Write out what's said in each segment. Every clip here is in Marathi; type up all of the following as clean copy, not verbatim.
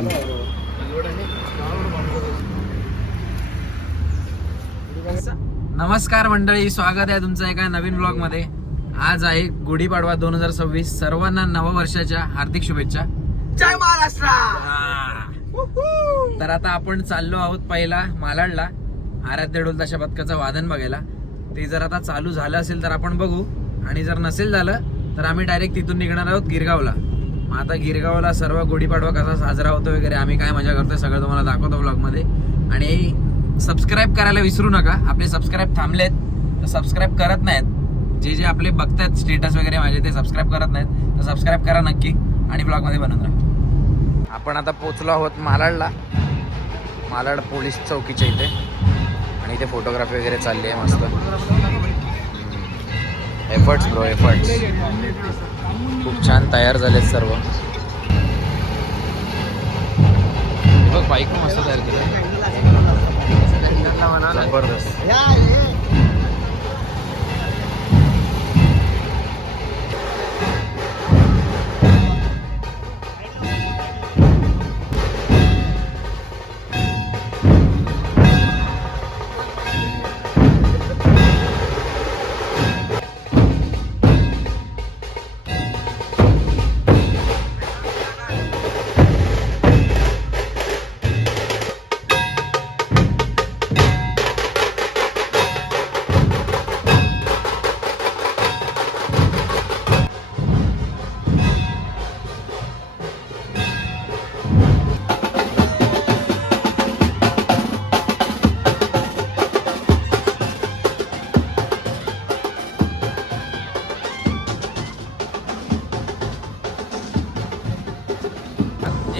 छान. नमस्कार मंडळी, स्वागत आहे तुमचं एका नवीन ब्लॉग मध्ये. आज आहे गुढीपाडवा 2026. सर्वांना नववर्षाच्या हार्दिक शुभेच्छा. जय महाराष्ट्र. तर आता आपण चाललो आहोत पहिला मालाडला आराध्य ढोल ताशा पथकाचं वादन बघायला. ते जर आता चालू झालं असेल तर आपण बघू, आणि जर नसेल झालं तर आम्ही डायरेक्ट तिथून निघणार आहोत गिरगावला. मग आता गिरगावला सर्व गुढीपाडवा कसा साजरा होतो वगैरे, आम्ही काय मजा करतोय सगळं तुम्हाला दाखवतो ब्लॉग मध्ये. आणि सबस्क्राईब करायला विसरू नका. आपले सबस्क्राईब थांबलेत तर सबस्क्राईब करत नाहीत, जे आपले बघतात स्टेटस वगैरे माझे ते सबस्क्राईब करत नाहीत, तर सबस्क्राईब करा नक्की आणि ब्लॉग मध्ये बनवून राहा. आपण आता पोहोचलो आहोत मालाडला, मालाड पोलीस चौकीच्या इथे. आणि इथे फोटोग्राफी वगैरे चालली आहे मस्त. Efforts bro, efforts. खूप छान तयार झालेत सर्व. बघ बाईक मस्त तयार केलं, जबरदस्त.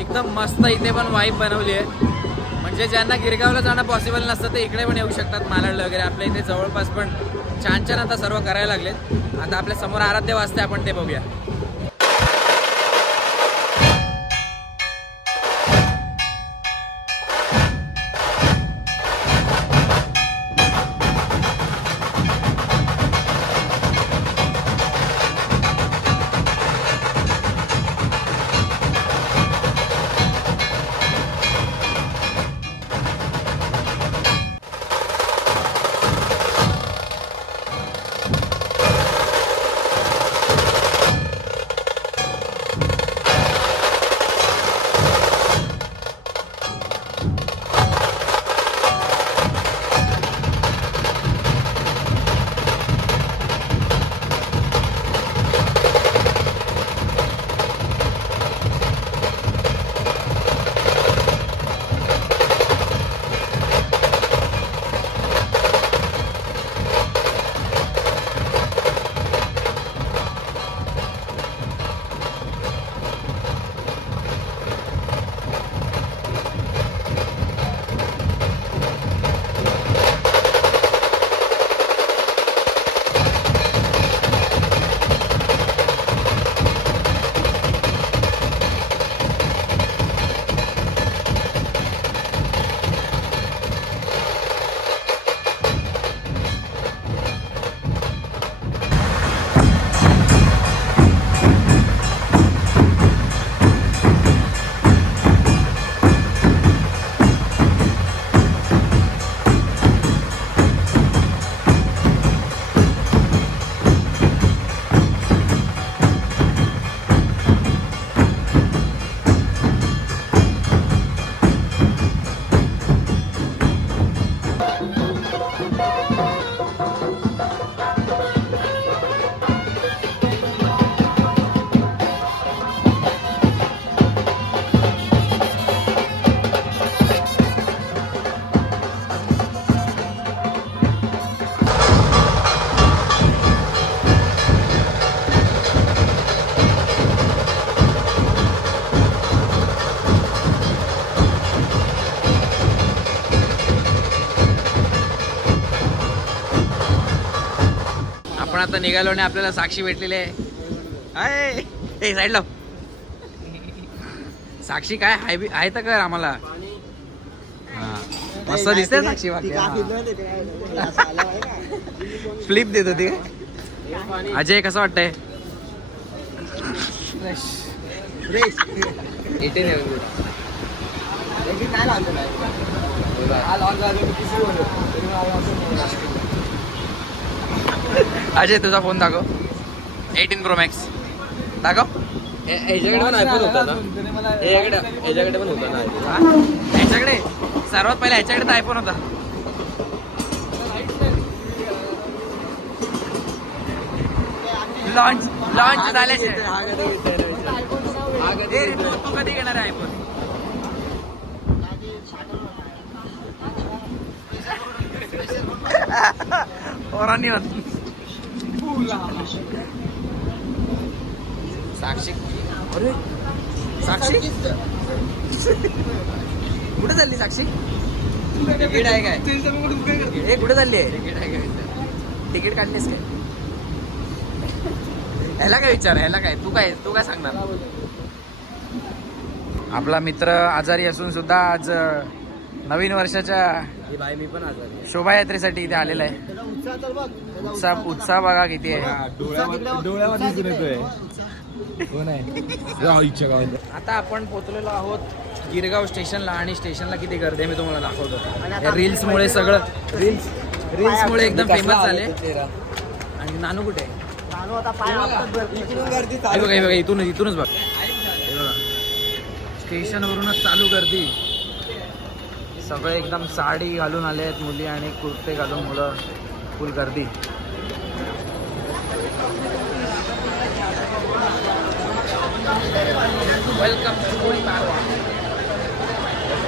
एकदम मस्त इथे पण वाईब बनवली आहे. म्हणजे ज्यांना गिरगावला जाणं पॉसिबल नसतं ते इकडे पण येऊ शकतात मालाडला वगैरे. आपल्या इथे जवळपास पण छान छान आता सर्व करायला लागलेत. आता आपल्या समोर आराध्य वाजते, आपण ते बघूया. आपण आता निघालो आणि आपल्याला साक्षी भेटलेली आहे. ए साईड लाव. साक्षी काय आहे तर कर आम्हाला. मस्त दिसते साक्षी. फ्लिप देत होती. अजय कसं वाटतंय? अजय तुझा फोन दाखव. 18 Pro Max दाखव. याच्याकडे पण आयफोन होता ना, याच्याकडे पण होता ना. ह्याच्याकडे सर्वात पहिला ह्याच्याकडे तर आयफोन होता. लॉन्च झाल्याशिवाय तू कधी घेणार आहे आयफोन? पोरांनी साक्षी, अरे साक्षी कुठे चालली साक्षी? तिकीट आहे काय? हे कुठे चालली आहे? तिकीट काढलीस काय? ह्याला काय विचार, ह्याला काय तू काय सांगणार? आपला मित्र आजारी असून सुद्धा आज नवीन वर्षाच्या मी पण आजारी. शोभायात्रेसाठी इथे आलेला आहे. उत्साह बघा किती आहे. डोळ्यावर दिसून येतोय. कोण आहे? आता आपण पोहोचलेलो आहोत गिरगाव स्टेशनला आणि स्टेशनला किती गर्दी आहे मी तुम्हाला दाखवतो. रील्समुळे सगळं रील्समुळे एकदम फेमस झाले. आणि नानू कुठे आहे? बघा इथूनच बघ. स्टेशनवरूनच चालू गर्दी. सगळे एकदम साडी घालून आले आहेत मुली आणि कुर्ते घालून मुलं. फुल गर्दी. Welcome to Gudhi Padwa.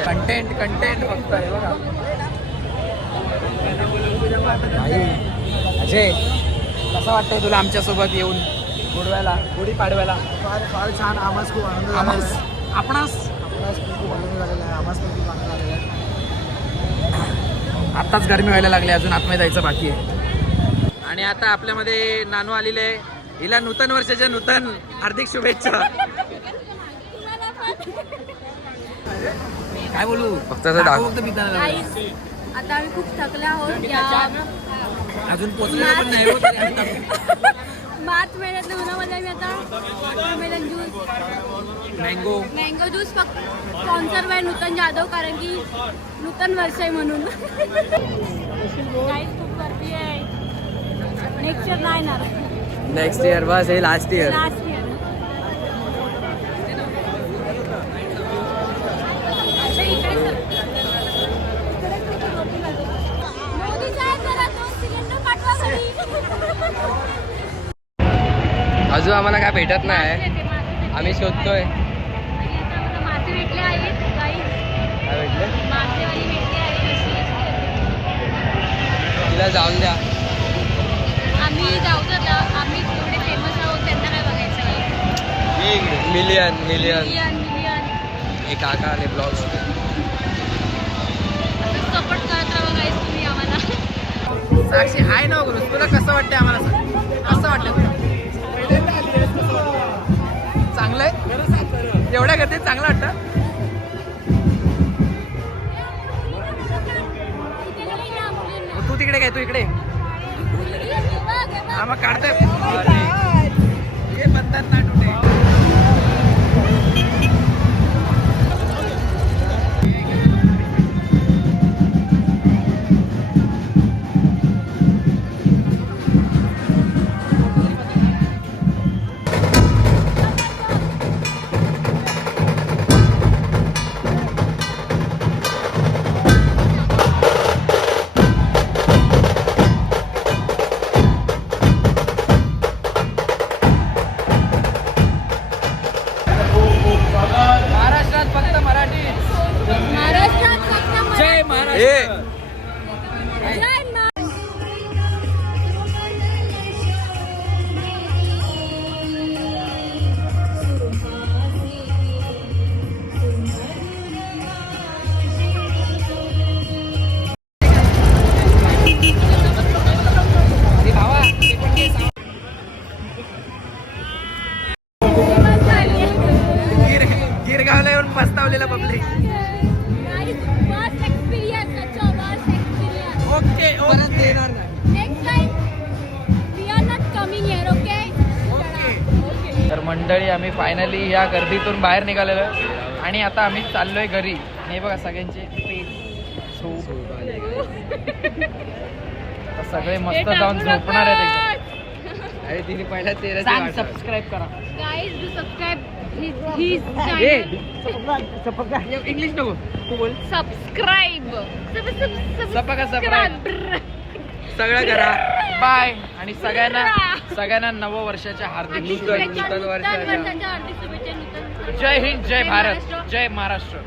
Content फक्त आहे बघा. अजय कसं वाटतंय तुला आमच्यासोबत येऊन गुढी पाडव्याला? फार छान. आम्हाला खूप आनंद झाला आहे. आपणास खूप आनंद झालेला आहे. आम्हाला खूप आनंद झालेला आहे. आत्ताच गरमी व्हायला लागली, अजून आतमध्ये जायचं बाकी आहे. आणि आता आपल्यामध्ये नानू आलेले आहे. हिला नूतन वर्षाच्या नूतन हार्दिक शुभेच्छा. काय बोलू फक्त असं दाखव. आता आम्ही खूप थकले आहोत. अजून पोचलेलं पण नाही होत. मार्च महिन्यातल्या उन्हामध्ये आम्ही आता वॉटरमेलन ज्यूस, मँगो ज्यूस फक्त स्पॉन्सर बाय नूतन जाधव, कारण की नूतन वर्ष आहे म्हणून. गाईस खूप गर्दी आहे. नेक्स्ट इयर नाही येणार. नेक्स्ट इयर बस हे लास्ट इयर. Last year. अजून आम्हाला काय भेटत नाही. आम्ही शोधतोय. मासे भेटले आहेत गाईस. काय भेटले? मासेवाली भेटली आहे. तिला जाऊन द्या. आम्ही जाऊ आता. आम्ही एवढे फेमस आहोत, त्यांना काय बघायचं आहे. मिलियन मिलियन हे काका आले ब्लॉग्स. सपोर्ट करत राहा गाईस तुम्ही आम्हाला. साक्षी हाय ना गुरु, तुला कसं वाटतंय आम्हाला सांग. कसं वाटतं तुला? चांगलं आहे. एवढ्या गर्दीत चांगलं वाटतं. तू तिकडे काय, तू इकडे. हा मग काढतोय. हे म्हणतात ना टुडे. गिरगावला येऊन पस्तावलेला पब्लिक. ओके ओके तर मंडळी, आम्ही फायनली या गर्दीतून बाहेर निघालेलो आणि आता आम्ही चाललोय घरी. आणि हे बघा सगळ्यांचे पेट झोप आता सगळे मस्त जाऊन झोपणार आहेत एकदम. अरे तिने पहिला तेरा सांग सबस्क्राईब करा. Guys do subscribe his English नको तू बोल. सबस्क्राईब सगळं करा. बाय. आणि सगळ्यांना नववर्षाच्या हार्दिक शुभेच्छा. नूतन वर्षाच्या हार्दिक शुभेच्छा. जय हिंद, जय भारत, जय महाराष्ट्र.